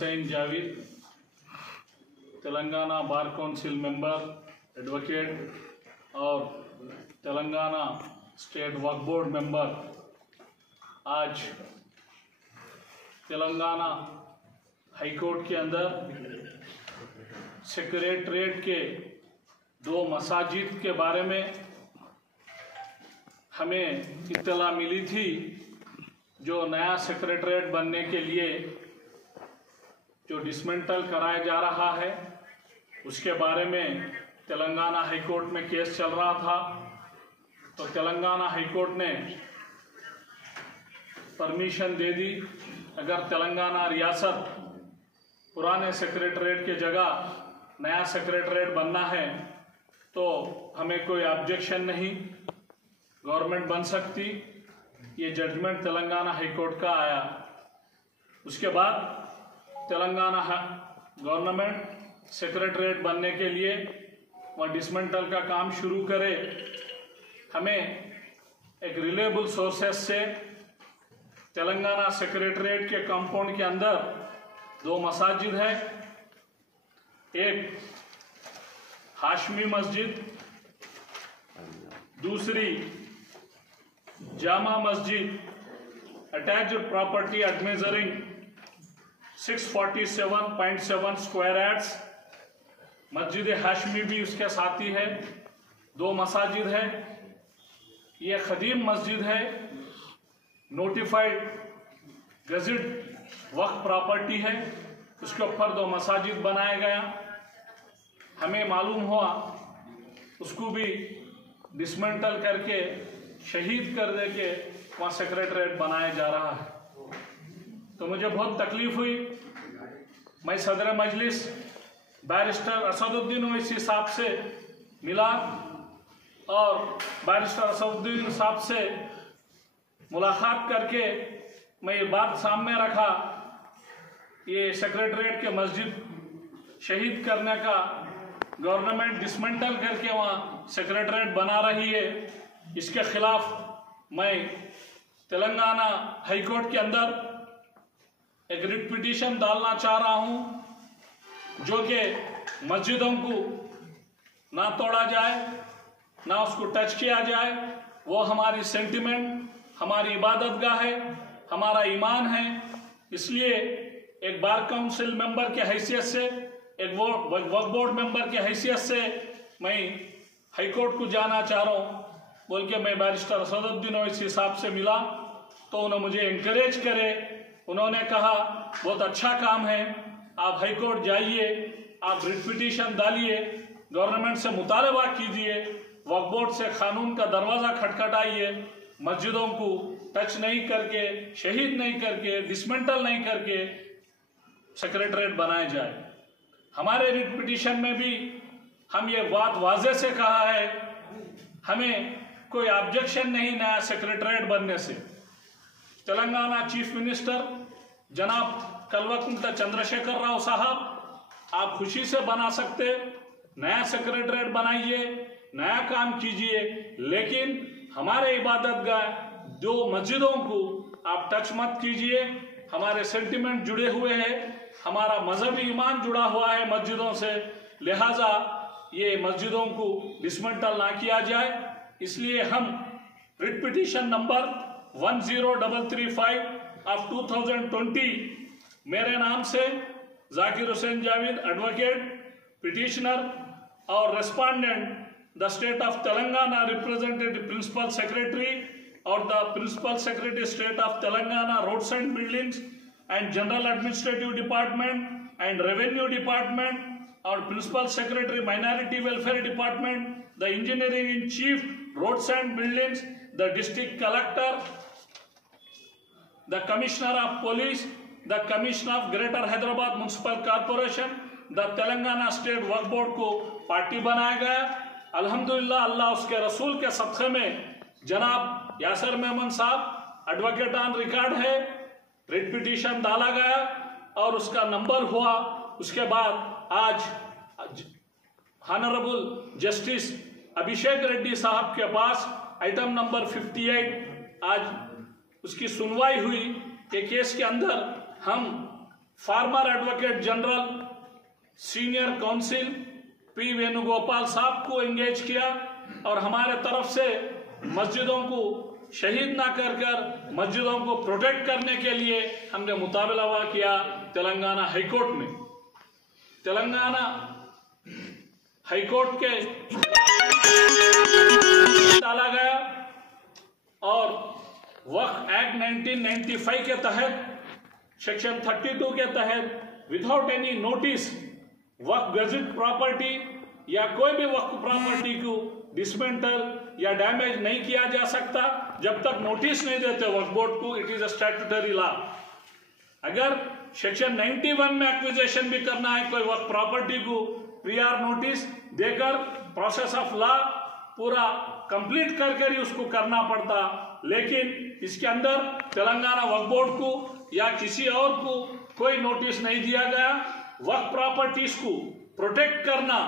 Hussain Javed, Telangana bar council member, advocate और Telangana state Waqf board member, आज Telangana high court के अंदर सेक्रेटरीट के 2 मसाजिद के बारे में हमें इत्तला मिली थी। जो नया सेक्रेटरीट बनने के लिए जो डिसमेंटल कराया जा रहा है उसके बारे में तेलंगाना हाई कोर्ट में केस चल रहा था। तो तेलंगाना हाई कोर्ट ने परमिशन दे दी, अगर तेलंगाना रियासत पुराने सेक्रेटरीट के जगह नया सेक्रेटरीट बनना है तो हमें कोई ऑब्जेक्शन नहीं, गवर्नमेंट बन सकती। ये जजमेंट तेलंगाना हाई कोर्ट का आया। उसके बाद तेलंगाना गवर्नमेंट सेक्रेटरीट बनने के लिए वह डिसमेंटल का काम शुरू करे। हमें एक रिलेबल सोर्सेस से तेलंगाना सेक्रेटरीट के कंपाउंड के अंदर 2 मसाजिद है, एक हाशमी मस्जिद, दूसरी Jama Masjid, attached property eight measuring 647.7 square yards. मस्जिद हाशमी भी उसके साथ ही है। 2 मसाजिद है। ये खदीम मस्जिद है, नोटिफाइड गजेट वक्फ प्रॉपर्टी है, उसके ऊपर 2 मसाजिद बनाया गया। हमें मालूम हुआ उसको भी डिसमेंटल करके शहीद कर दे के वहाँ सेक्रेटरीट बनाया जा रहा है। तो मुझे बहुत तकलीफ हुई। मैं सदर मजलिस बैरिस्टर असदुद्दीन ओवैसी साहब से मिला और बैरिस्टर असदुद्दीन साहब से मुलाकात करके मैं ये बात सामने रखा, ये सेक्रेटरीट के मस्जिद शहीद करने का गवर्नमेंट डिसमेंटल करके वहाँ सेक्रेटरीट बना रही है, इसके खिलाफ मैं तेलंगाना हाई कोर्ट के अंदर एक रिट पिटीशन डालना चाह रहा हूँ, जो कि मस्जिदों को ना तोड़ा जाए, ना उसको टच किया जाए। वो हमारी सेंटिमेंट, हमारी इबादतगाह है, हमारा ईमान है। इसलिए एक बार काउंसिल मेंबर के हैसियत से, एक वक्फ बोर्ड मेंबर के हैसियत से मैं हाई कोर्ट को जाना चाह रहा हूँ। बोल के मैं बैरिस्टर असदुद्दीन ओवैसी साहब से मिला तो उन्होंने मुझे इंकरेज करे। उन्होंने कहा बहुत अच्छा काम है, आप हाई कोर्ट जाइए, आप रिट पिटीशन डालिए, गवर्नमेंट से मुतालबा कीजिए, वक्फ बोर्ड से कानून का दरवाज़ा खटखटाइए, मस्जिदों को टच नहीं करके, शहीद नहीं करके, डिसमेंटल नहीं करके सेक्रेटरीट बनाया जाए। हमारे रिट पिटीशन में भी हम ये बात वाज़े से कहा है, हमें कोई ऑब्जेक्शन नहीं नया सेक्रेटरीट बनने से। तेलंगाना चीफ मिनिस्टर जनाब कल्वकुंतला चंद्रशेखर राव साहब, आप खुशी से बना सकते, नया सेक्रेटरीट बनाइए, नया काम कीजिए, लेकिन हमारे इबादतगाह 2 मस्जिदों को आप टच मत कीजिए। हमारे सेंटिमेंट जुड़े हुए हैं, हमारा मजहबी ईमान जुड़ा हुआ है मस्जिदों से, लिहाजा ये मस्जिदों को डिसमेंटल ना किया जाए। इसलिए हम रिट पिटीशन नंबर 10335 ऑफ 2020 मेरे नाम से जाकिर हुसैन जावेद एडवोकेट पिटिशनर और respondent the state of Telangana representative principal secretary और the principal secretary state of Telangana roads and buildings and general administrative department and revenue department और principal secretary minority welfare department, the engineering in chief roads and buildings, the district collector, the commissioner of police, the commissioner of greater Hyderabad municipal corporation, the Telangana state Waqf board को party बनाया गया। अल्हम्दुलिल्लाह, अल्लाह उसके रसूल के सदक़े में जनाब यासिर मेमन साहब एडवोकेट ऑन रिकॉर्ड है, रिट पिटीशन डाला गया और उसका नंबर हुआ। उसके बाद आज ऑनरेबल जस्टिस अभिषेक रेड्डी साहब के पास आइटम नंबर 58 आज उसकी सुनवाई हुई। के केस के अंदर हम farmer advocate general senior council P Venugopal साहब को एंगेज किया और हमारे तरफ से मस्जिदों को शहीद ना कर मस्जिदों को प्रोटेक्ट करने के लिए हमने मुतालबा किया तेलंगाना हाईकोर्ट में। तेलंगाना हाईकोर्ट के डाला गया और वक्फ एक्ट 1995 के तहत सेक्शन 32 के तहत विदाउट एनी नोटिस वक्फ गजेट प्रॉपर्टी या कोई भी वक्फ प्रॉपर्टी को डिसमेंटल या डैमेज नहीं किया जा सकता जब तक नोटिस नहीं देते वक्फ बोर्ड को। It is a statutory law. अगर सेक्शन 91 में एक्विजिशन भी करना है कोई वक्फ प्रॉपर्टी को प्रियर नोटिस देकर प्रोसेस ऑफ लॉ पूरा कंप्लीट करके ही उसको करना पड़ता, लेकिन इसके अंदर तेलंगाना वक्फ बोर्ड को या किसी और को कोई नोटिस नहीं दिया गया। वक्फ प्रॉपर्टीज को प्रोटेक्ट करना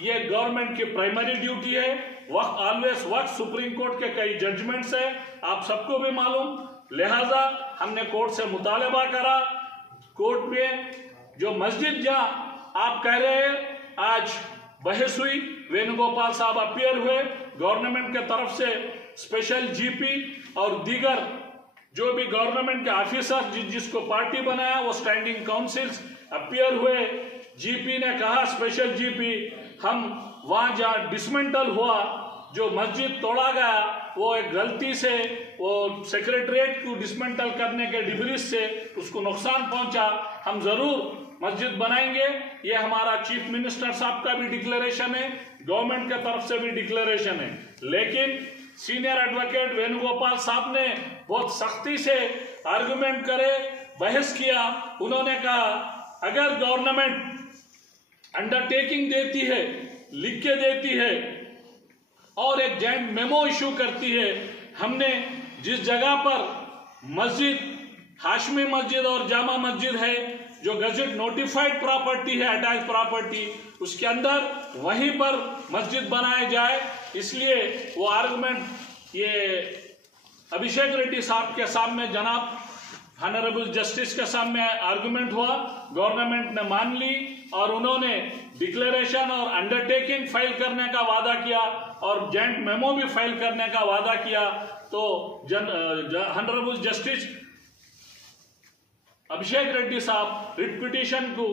ये गवर्नमेंट की प्राइमरी ड्यूटी है। वक्फ ऑलवेज वक्फ सुप्रीम कोर्ट के कई जजमेंट्स है, आप सबको भी मालूम। लिहाजा हमने कोर्ट से मुतालबा करा, कोर्ट में जो मस्जिद जहां आप कह रहे हैं आज बहस हुई, वेणुगोपाल साहब अपीयर हुए, गवर्नमेंट के तरफ से स्पेशल जीपी और दीगर जो भी गवर्नमेंट के ऑफिसर जिसको पार्टी बनाया वो स्टैंडिंग काउंसिल्स अपीयर हुए। जीपी ने कहा, स्पेशल जीपी, हम वहां जहां डिसमेंटल हुआ जो मस्जिद तोड़ा गया वो एक गलती से वो सेक्रेटरीट को डिसमेंटल करने के डिब्रीज से उसको नुकसान पहुंचा, हम जरूर मस्जिद बनाएंगे। ये हमारा चीफ मिनिस्टर साहब का भी डिक्लेरेशन है, गवर्नमेंट के तरफ से भी डिक्लेरेशन है। लेकिन सीनियर एडवोकेट वेणुगोपाल साहब ने बहुत सख्ती से आर्गुमेंट करे, बहस किया। उन्होंने कहा अगर गवर्नमेंट अंडरटेकिंग देती है, लिख के देती है और एक जॉइंट मेमो इशू करती है, हमने जिस जगह पर मस्जिद हाशमी मस्जिद और जामा मस्जिद है जो गजेट नोटिफाइड प्रॉपर्टी है, अटैच प्रॉपर्टी, उसके अंदर वहीं पर मस्जिद बनाया जाए। इसलिए वो आर्गुमेंट ये अभिषेक रेड्डी साहब के सामने, जनाब ऑनरेबल जस्टिस के सामने आर्गुमेंट हुआ, गवर्नमेंट ने मान ली और उन्होंने डिक्लेरेशन और अंडरटेकिंग फाइल करने का वादा किया और जॉइंट मेमो भी फाइल करने का वादा किया। तो ऑनरेबल जस्टिस अभिषेक रेड्डी साहब रिट पिटीशन को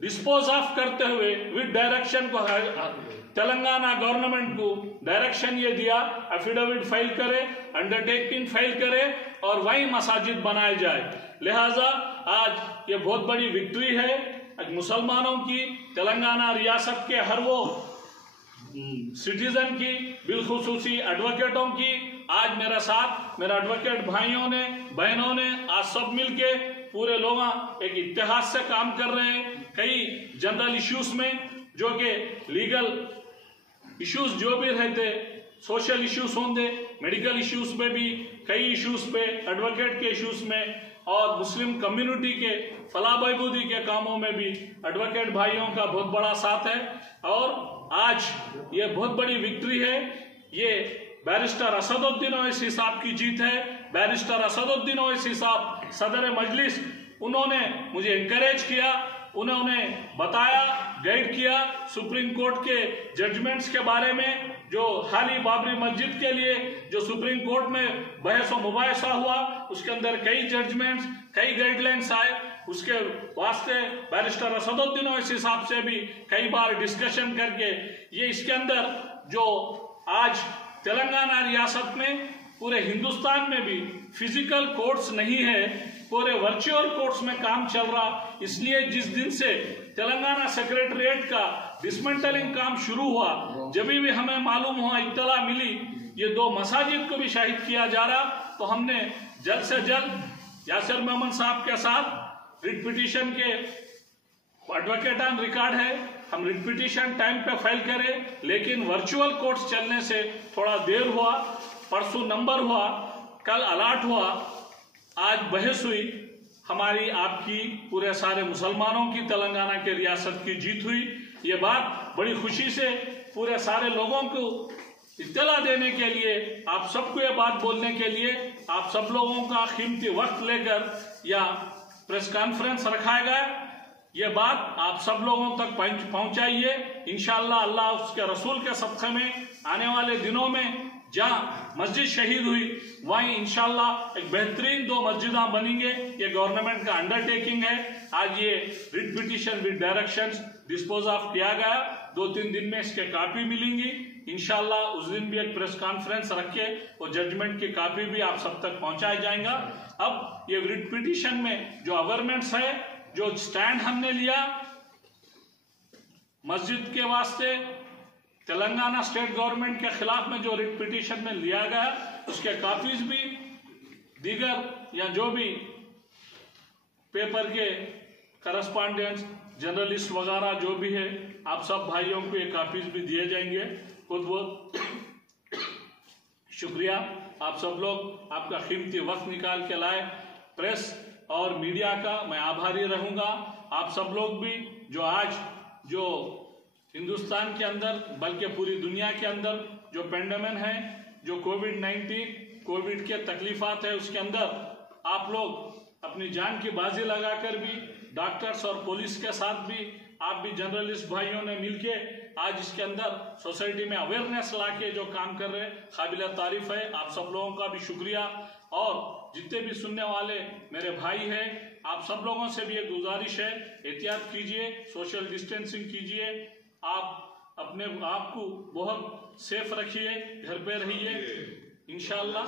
डिस्पोज ऑफ करते हुए विद डायरेक्शन को तेलंगाना गवर्नमेंट को डायरेक्शन ये दिया, एफिडेविट फाइल करे, अंडरटेकिंग फाइल करे और वही मसाजिद बनाए जाए। लिहाजा आज ये बहुत बड़ी विक्ट्री है मुसलमानों की, तेलंगाना रियासत के हर वो सिटीजन की, बिलखुसूसी एडवोकेटों की। आज मेरे साथ मेरे एडवोकेट भाइयों ने, बहनों ने आज सब मिलके पूरे लोग एक इत्तेहाद से काम कर रहे हैं। कई जनरल इश्यूज में जो कि लीगल इश्यूज जो भी रहते, सोशल इश्यूज होंगे, मेडिकल इश्यूज में भी, कई इश्यूज पे, एडवोकेट के इश्यूज में और मुस्लिम कम्युनिटी के फलाह बहबूदी के कामों में भी एडवोकेट भाइयों का बहुत बड़ा साथ है। और आज ये बहुत बड़ी विक्ट्री है, ये बैरिस्टर असदुद्दीन ओवैसी साहब की जीत है। बैरिस्टर असदुद्दीन ओवैसी साहब सदर मजलिस, उन्होंने मुझे इंकरेज किया, उन्होंने बताया, गाइड किया सुप्रीम कोर्ट के जजमेंट्स के बारे में, जो हाल ही बाबरी मस्जिद के लिए जो सुप्रीम कोर्ट में बहस व मुबाहिसा हुआ, उसके अंदर कई जजमेंट्स, कई गाइडलाइंस आए। उसके वास्ते बैरिस्टर असदुद्दीन ओवैसी साहब से भी कई बार डिस्कशन करके ये इसके अंदर जो आज तेलंगाना रियासत में, पूरे हिंदुस्तान में भी फिजिकल कोर्ट्स नहीं है, पूरे वर्चुअल कोर्ट्स में काम चल रहा। इसलिए जिस दिन से तेलंगाना सेक्रेटरीट का डिसमेंटलिंग काम शुरू हुआ, जब भी हमें मालूम हुआ, इत्तला मिली ये 2 मसाजिद को भी शहीद किया जा रहा, तो हमने जल्द से जल्द यासिर मेमन साहब के साथ रिट पिटीशन के एडवोकेट ऑन रिकॉर्ड है, हम रिट पिटीशन टाइम पे फाइल करें, लेकिन वर्चुअल कोर्ट्स चलने से थोड़ा देर हुआ। परसों नंबर हुआ, कल अलाट हुआ, आज बहस हुई, हमारी आपकी पूरे सारे मुसलमानों की तेलंगाना के रियासत की जीत हुई। ये बात बड़ी खुशी से पूरे सारे लोगों को इत्तला देने के लिए, आप सबको ये बात बोलने के लिए आप सब लोगों का कीमती वक्त लेकर या प्रेस कॉन्फ्रेंस रखा गया। ये बात आप सब लोगों तक पहुंचाइए। इंशाअल्लाह अल्लाह उसके रसूल के सदक़े में आने वाले दिनों में जहाँ मस्जिद शहीद हुई वहीं इंशाअल्लाह एक बेहतरीन 2 मस्जिदां बनेंगे। ये गवर्नमेंट का अंडरटेकिंग है। आज ये writ petition with directions dispose of किया गया, 2-3 दिन में इसके कॉपी मिलेंगी। इंशाअल्लाह उस दिन भी एक प्रेस कॉन्फ्रेंस रख के वो जजमेंट की कॉपी भी आप सब तक पहुंचाया जाएगा। अब ये रिट पिटीशन में जो अवेयरनेस है, जो स्टैंड हमने लिया मस्जिद के वास्ते, तेलंगाना स्टेट गवर्नमेंट के खिलाफ में जो रिट पिटीशन में लिया गया, उसके कॉपीज भी दीगर या जो भी पेपर के करस्पॉन्डेंट्स जर्नलिस्ट वगैरह जो भी है, आप सब भाइयों को ये कॉपीज भी दिए जाएंगे। बहुत बहुत शुक्रिया। आप सब लोग आपका कीमती वक्त निकाल के लाए। प्रेस और मीडिया का मैं आभारी रहूंगा। आप सब लोग भी जो आज जो हिंदुस्तान के अंदर बल्कि पूरी दुनिया के अंदर जो पेंडेमिक है, जो कोविड के तकलीफात है, उसके अंदर आप लोग अपनी जान की बाजी लगाकर भी डॉक्टर्स और पुलिस के साथ भी आप भी जर्नलिस्ट भाइयों ने मिलके आज इसके अंदर सोसाइटी में अवेयरनेस लाके जो काम कर रहे हैं, काबिल तारीफ है। आप सब लोगों का भी शुक्रिया। और जितने भी सुनने वाले मेरे भाई हैं, आप सब लोगों से भी एक गुजारिश है, एहतियात कीजिए, सोशल डिस्टेंसिंग कीजिए, आप अपने आप को बहुत सेफ रखिए, घर पे रहिए इंशाअल्लाह।